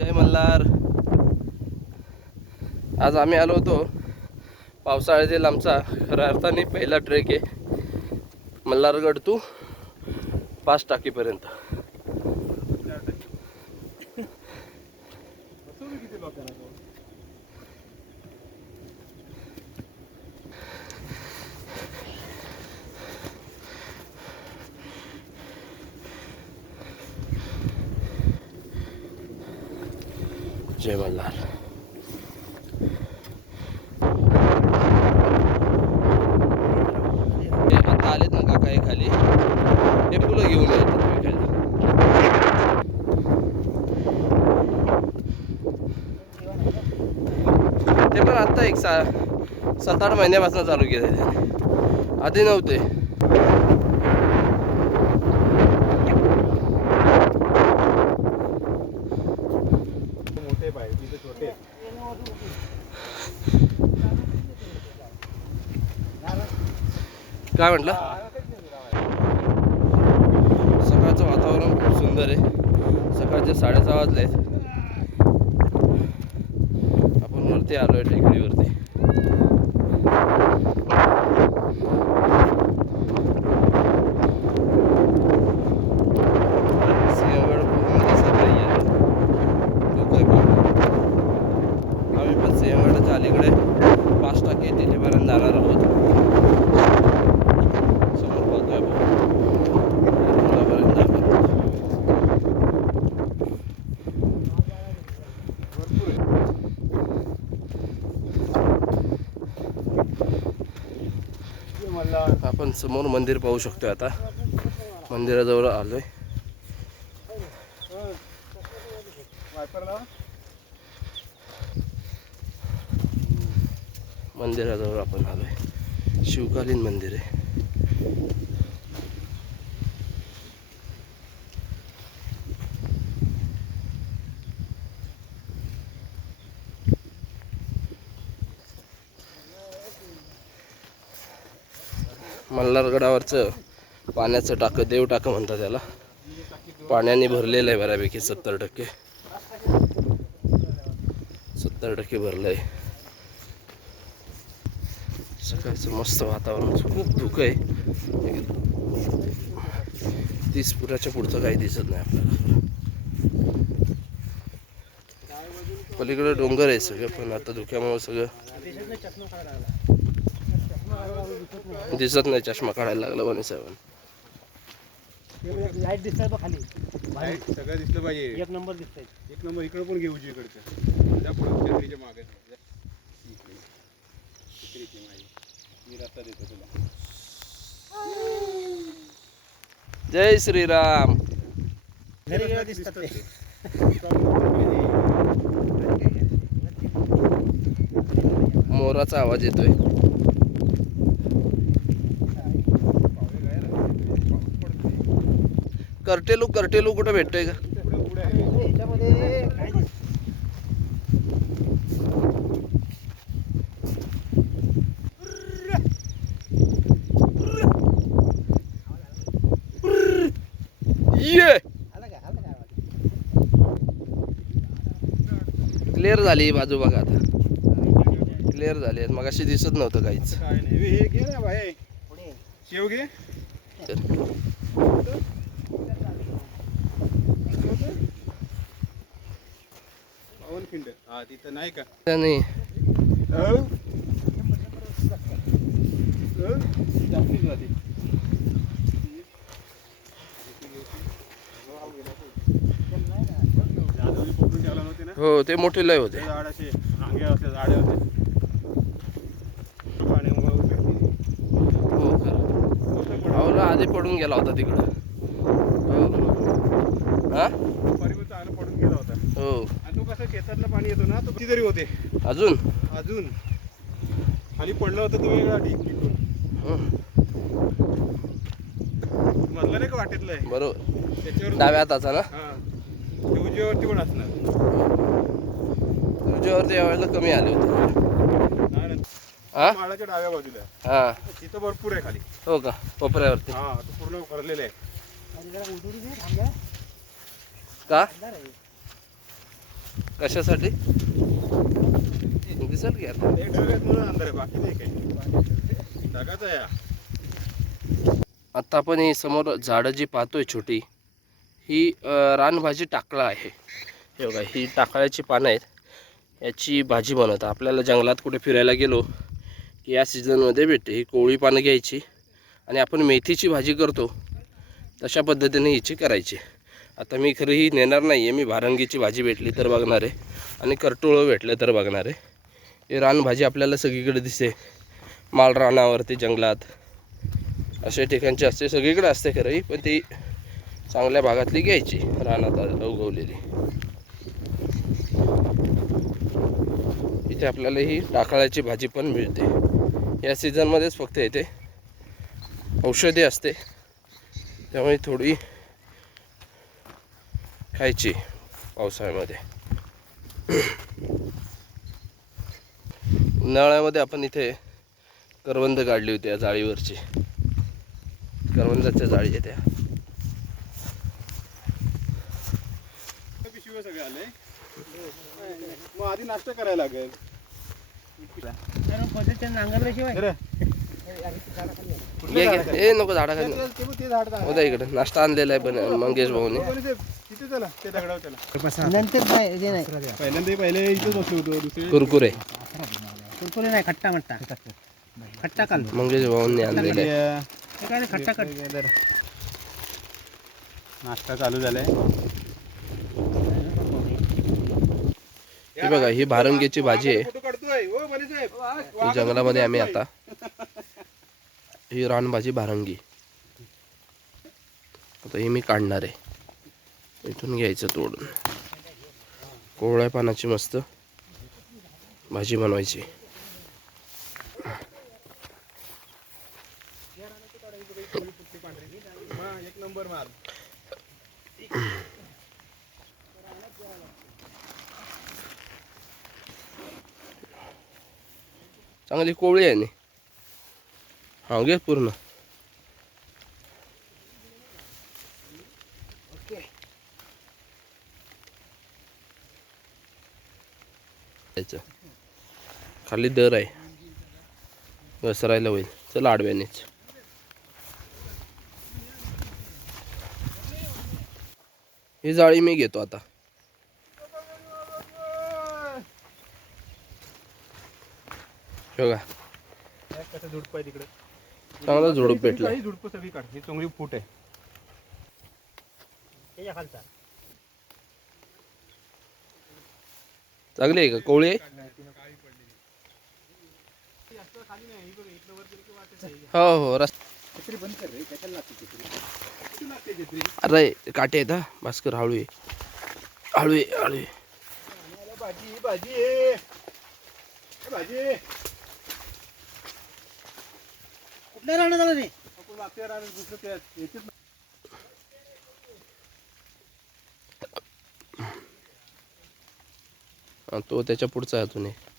जय मल्हार. आज आम्ही आलो होतो पावसाळ्यातील आमचा खऱ्या अर्थाने पहिला ट्रेक आहे मल्हारगड टू पाच टाकीपर्यंत. जय मल्हार हे आता आलेत ना काका खाली. हे फुलं घेऊन येतात विकायला ते पण आता एक सा सात आठ महिन्यापासून चालू केले आधी नव्हते मोठे पाय तिथे छोटे काय म्हटलं? सकाळचं वातावरण खूप सुंदर आहे. सकाळचे साडेसहा वाजले आपण वरती आलो आहे टेकडीवरती सिंहगड पूर्ण दिसत नाही आहे धुकं आहे पूर्ण. आम्ही पण सिंहगडाच्या अलीकडे पाच टाके तिथेपर्यंत जाणार आहोत समोर पाहतोय बघ. पुलापर्यंत आपण मला आपण समोर मंदिर पाहू शकतो आता. मंदिराजवळ आलोय. आहे मंदिराजवळ आपण आलोय. शिवकालीन मंदिर आहे. मल्हारगडावरचं पाण्याचं टाकं देव टाकं म्हणतात त्याला. पाण्याने भरलेलं आहे बऱ्यापैकी सत्तर टक्के. सत्तर टक्के भरलं आहे सकाळचं मस्त वातावरण खूप धुकं आहे. तीस फुटाच्या पुढचं काही दिसत नाही आपल्याला. पलीकडे डोंगर आहे सगळं पण आता धुक्यामुळे सगळं दिसत नाही चष्मा काढायला लागला बने साहेबांना. लाइट दिसतंय बघ खाली. सगळं दिसलं पाहिजे. एक नंबर दिसतंय. एक नंबर इकडं पण घेऊ इकडचं. पुढं मागे. मी रस्ता देतो तुला जय श्रीराम मोराचा आवाज येतोय. कर्टेलू कर्टेलू कुठं भेटतोय का? ये? क्लिअर झाली ही बाजू बघा आता. क्लिअर झाली मग अशी दिसत नव्हतं काहीच. काय नाही हे हा तिथं नाही का? त्याने जास्तीच जाते जाधवनी पकडून ठेवला नव्हते ना? हो ते मोठे लय होते. झाड असे रांगे झाडे होते. पाण्यामुळे हो खरं. ना आधी पडून गेला होता तिकडं हो हा परिवर्तन चांगलं पडून गेला होता हो आणि तो कसं शेतातलं पाणी येतो ना तो किती तरी होते. अजून? अजून. खाली पडलं होतं तो वेगळा ढीक हं, मधलं नाही का वाटेतलं आहे बरोबर. त्याच्यावर डाव्या हाताचा ना? हा. ते उजव्यावरती पण असणार. तुझ्यावरती यावेळेला कमी आले होते. नाही हा? माळाच्या डाव्या बाजूला. हा. तिथं भरपूर आहे खाली. हो का? कोपऱ्यावरती. हा तो पूर्ण भरलेला आहे. का? आहे. कशासाठी? दिसेल की आता. आता आपण ही समोर झाडं जी पाहतोय छोटी ही रानभाजी टाकळा आहे. हे बघा ही टाकळ्याची पानं आहेत. याची भाजी बनवतात. आपल्याला जंगलात कुठे फिरायला गेलो की या सीझनमध्ये भेटते. ही कोळी पानं घ्यायची आणि आपण मेथीची भाजी करतो. तशा पद्धतीने हिची करायची. आता मी खरं ही नेणार नाही आहे मी भारंगीची भाजी भेटली तर बघणार आहे. आणि करटोळं भेटलं तर बघणार आहे. ही रानभाजी आपल्याला सगळीकडे दिसते. मालरानावरती जंगलात. अशा ठिकाणची असते. सगळीकडे असते खरं ही पण ती चांगल्या भागातली घ्यायची रानात उगवलेली इथे आपल्याला ही टाकाळ्याची भाजी पण मिळते. या सीझनमध्येच फक्त येते औषधी असते. त्यामुळे थोडी खायची पावसाळ्यामध्ये. उन्हाळ्यामध्ये आपण इथे करवंद काढली होती या जाळीवरची. करवंदाच्या जाळी आहे त्या पिशवी सगळे आले मग आधी नाश्ता करायला लागेल ए नको झाडा खाली ते- ते- ते झाड चांगलं. होता इकडे. नाश्ता आणलेला आहे पण मंगेश भाऊने. ते- तिथे चला ते दगडावर चला. नंतर नाही ते नाही. पहिल्यांदा पहिले इथेच बसलो होतो दुसरे कुरकुरे. कुरकुरे नाही खट्टा मट्टा खट्टा काल. मंगेश भाऊंनी आणलेले. आहे हे काय नाही, खट्टा कट? नाश्ता चालू झालाय. ही बघा ही भारंगीची भाजी आहे. फोटो काढतोय. ओ बने साहेब. ही जंगलामध्ये आम्ही आता. ही रानभाजी भारंगी. आता ही मी काढणार आहे. इथून घ्यायचं तोडून. कोवळ्या पानाची मस्त भाजी बनवायची. चांगली कोवळी आहे ना. हा घे पूर्ण. त्याचं खाली दर आहे. घसरायला होईल. चल आडव्यानेच. ही जाळी मी घेतो आता. बघा. झुडप आहे तिकडे चांगला झुडूप भेटला. झुडप सगळी काढ ही चांगली फूट आहे त्याच्या खालचा चांगली आहे का कोवळी आहे हो हो रस अरे काटे आहेत हा भास्कर हळू आहे हळू आहे हळू आहे भाजी भाजी आहे. ए, भाजी आहे. कुठल्या राहणार आलं रे आपण मागच्या दुसरं त्या- याच्यात तो त्याच्या पुढचा आहे अजून आहे.